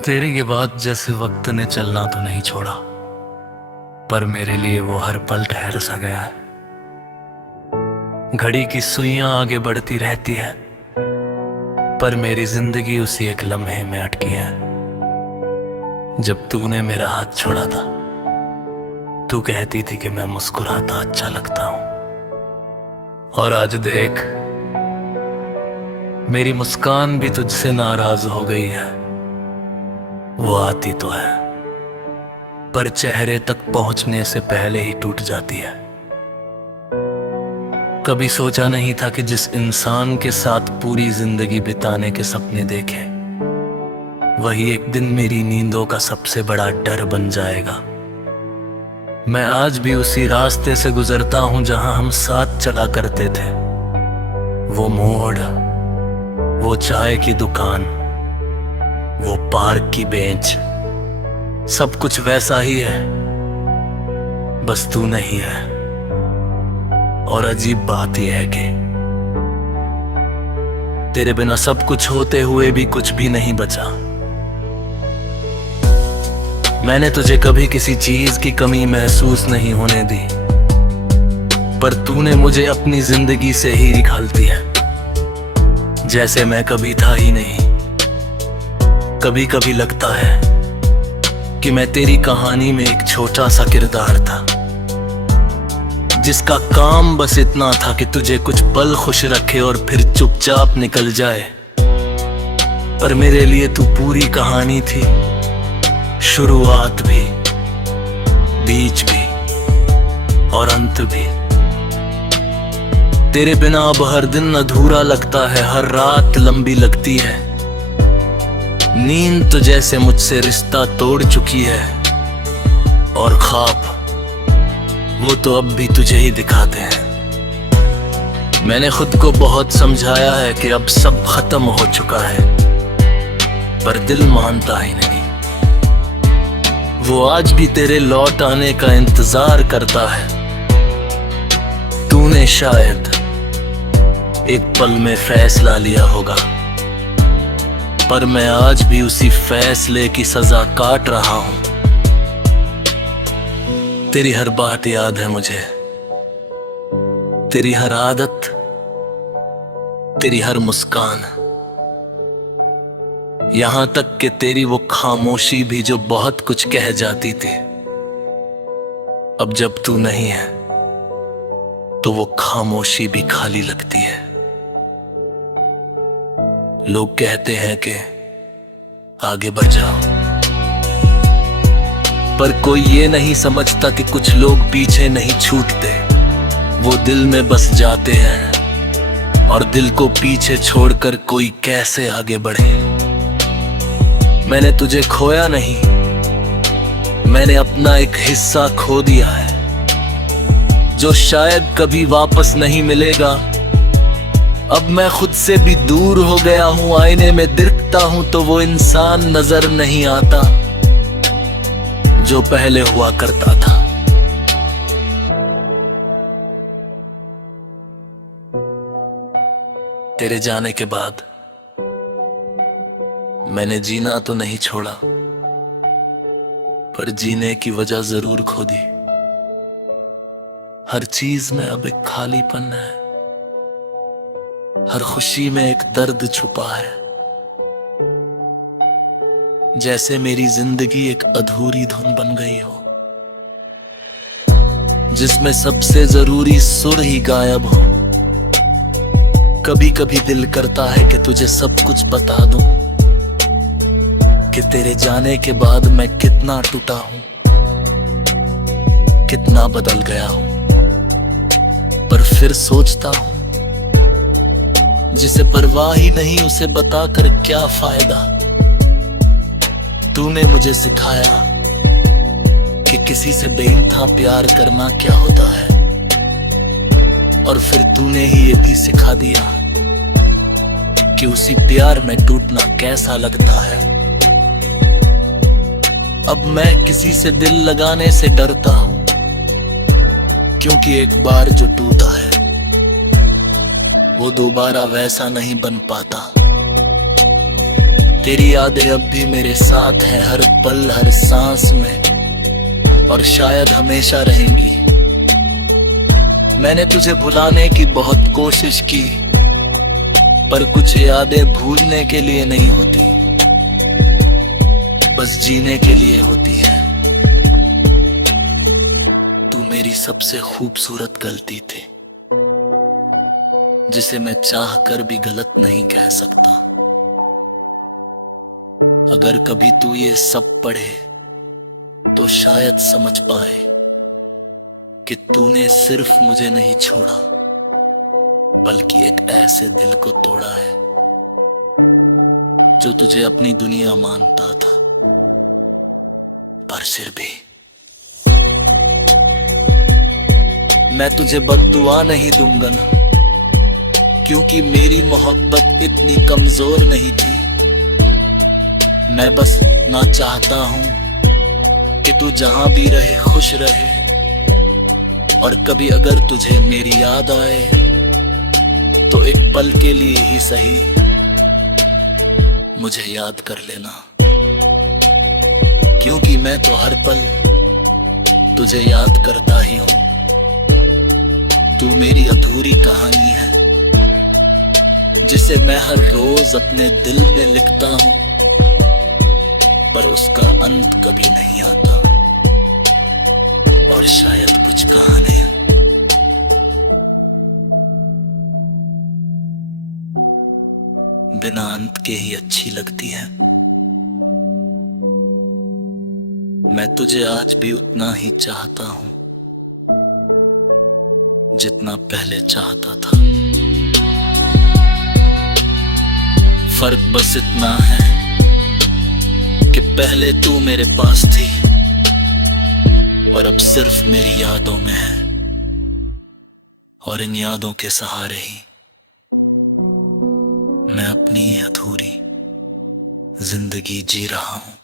तेरे ये बात जैसे वक्त ने चलना तो नहीं छोड़ा, पर मेरे लिए वो हर पल ठहर सा गया है। घड़ी की सुइयां आगे बढ़ती रहती है, पर मेरी जिंदगी उसी एक लम्हे में अटकी है। जब तूने मेरा हाथ छोड़ा था, तू कहती थी कि मैं मुस्कुराता अच्छा लगता हूं, और आज देख, मेरी मुस्कान भी तुझसे नाराज हो गई है। वो आती तो है, पर चेहरे तक पहुंचने से पहले ही टूट जाती है। कभी सोचा नहीं था कि जिस इंसान के साथ पूरी जिंदगी बिताने के सपने देखे, वही एक दिन मेरी नींदों का सबसे बड़ा डर बन जाएगा। मैं आज भी उसी रास्ते से गुजरता हूं जहां हम साथ चला करते थे। वो मोड़, वो चाय की दुकान, वो पार्क की बेंच, सब कुछ वैसा ही है, बस तू नहीं है। और अजीब बात यह है कि तेरे बिना सब कुछ होते हुए भी कुछ भी नहीं बचा। मैंने तुझे कभी किसी चीज की कमी महसूस नहीं होने दी, पर तूने मुझे अपनी जिंदगी से ही निकाल दिया, जैसे मैं कभी था ही नहीं। कभी कभी लगता है कि मैं तेरी कहानी में एक छोटा सा किरदार था, जिसका काम बस इतना था कि तुझे कुछ पल खुश रखे और फिर चुपचाप निकल जाए। पर मेरे लिए तू पूरी कहानी थी, शुरुआत भी, बीच भी और अंत भी। तेरे बिना अब हर दिन अधूरा लगता है, हर रात लंबी लगती है। नींद तो जैसे मुझसे रिश्ता तोड़ चुकी है, और ख्वाब वो तो अब भी तुझे ही दिखाते हैं। मैंने खुद को बहुत समझाया है कि अब सब खत्म हो चुका है, पर दिल मानता ही नहीं। वो आज भी तेरे लौट आने का इंतजार करता है। तूने शायद एक पल में फैसला लिया होगा, पर मैं आज भी उसी फैसले की सजा काट रहा हूं। तेरी हर बात याद है मुझे, तेरी हर आदत, तेरी हर मुस्कान, यहां तक कि तेरी वो खामोशी भी जो बहुत कुछ कह जाती थी। अब जब तू नहीं है तो वो खामोशी भी खाली लगती है। लोग कहते हैं कि आगे बढ़ जाओ, पर कोई ये नहीं समझता कि कुछ लोग पीछे नहीं छूटते, वो दिल में बस जाते हैं। और दिल को पीछे छोड़कर कोई कैसे आगे बढ़े। मैंने तुझे खोया नहीं, मैंने अपना एक हिस्सा खो दिया है, जो शायद कभी वापस नहीं मिलेगा। अब मैं खुद से भी दूर हो गया हूं, आईने में दिखता हूं तो वो इंसान नजर नहीं आता जो पहले हुआ करता था। तेरे जाने के बाद मैंने जीना तो नहीं छोड़ा, पर जीने की वजह जरूर खो दी। हर चीज में अब एक खालीपन है, हर खुशी में एक दर्द छुपा है। जैसे मेरी जिंदगी एक अधूरी धुन बन गई हो, जिसमें सबसे जरूरी सुर ही गायब हो। कभी कभी दिल करता है कि तुझे सब कुछ बता दूं, कि तेरे जाने के बाद मैं कितना टूटा हूं, कितना बदल गया हूं। पर फिर सोचता हूं, जिसे परवाह ही नहीं उसे बताकर क्या फायदा। तूने मुझे सिखाया कि किसी से बेइंतहा प्यार करना क्या होता है, और फिर तूने ही ये भी सिखा दिया कि उसी प्यार में टूटना कैसा लगता है। अब मैं किसी से दिल लगाने से डरता हूं, क्योंकि एक बार जो टूटा है वो दोबारा वैसा नहीं बन पाता। तेरी यादें अब भी मेरे साथ हैं, हर पल हर सांस में, और शायद हमेशा रहेंगी। मैंने तुझे भुलाने की बहुत कोशिश की, पर कुछ यादें भूलने के लिए नहीं होती, बस जीने के लिए होती है। तू मेरी सबसे खूबसूरत गलती थी, जिसे मैं चाह कर भी गलत नहीं कह सकता। अगर कभी तू ये सब पढ़े तो शायद समझ पाए कि तूने सिर्फ मुझे नहीं छोड़ा, बल्कि एक ऐसे दिल को तोड़ा है जो तुझे अपनी दुनिया मानता था। पर फिर भी मैं तुझे बद्दुआ नहीं दूंगा ना, क्योंकि मेरी मोहब्बत इतनी कमजोर नहीं थी। मैं बस ना चाहता हूं कि तू जहां भी रहे खुश रहे, और कभी अगर तुझे मेरी याद आए तो एक पल के लिए ही सही मुझे याद कर लेना, क्योंकि मैं तो हर पल तुझे याद करता ही हूं। तू मेरी अधूरी कहानी है, जिसे मैं हर रोज अपने दिल में लिखता हूं, पर उसका अंत कभी नहीं आता। और शायद कुछ कहानियां बिना अंत के ही अच्छी लगती है। मैं तुझे आज भी उतना ही चाहता हूं जितना पहले चाहता था। फर्क बस इतना है कि पहले तू मेरे पास थी और अब सिर्फ मेरी यादों में है, और इन यादों के सहारे ही मैं अपनी अधूरी जिंदगी जी रहा हूं।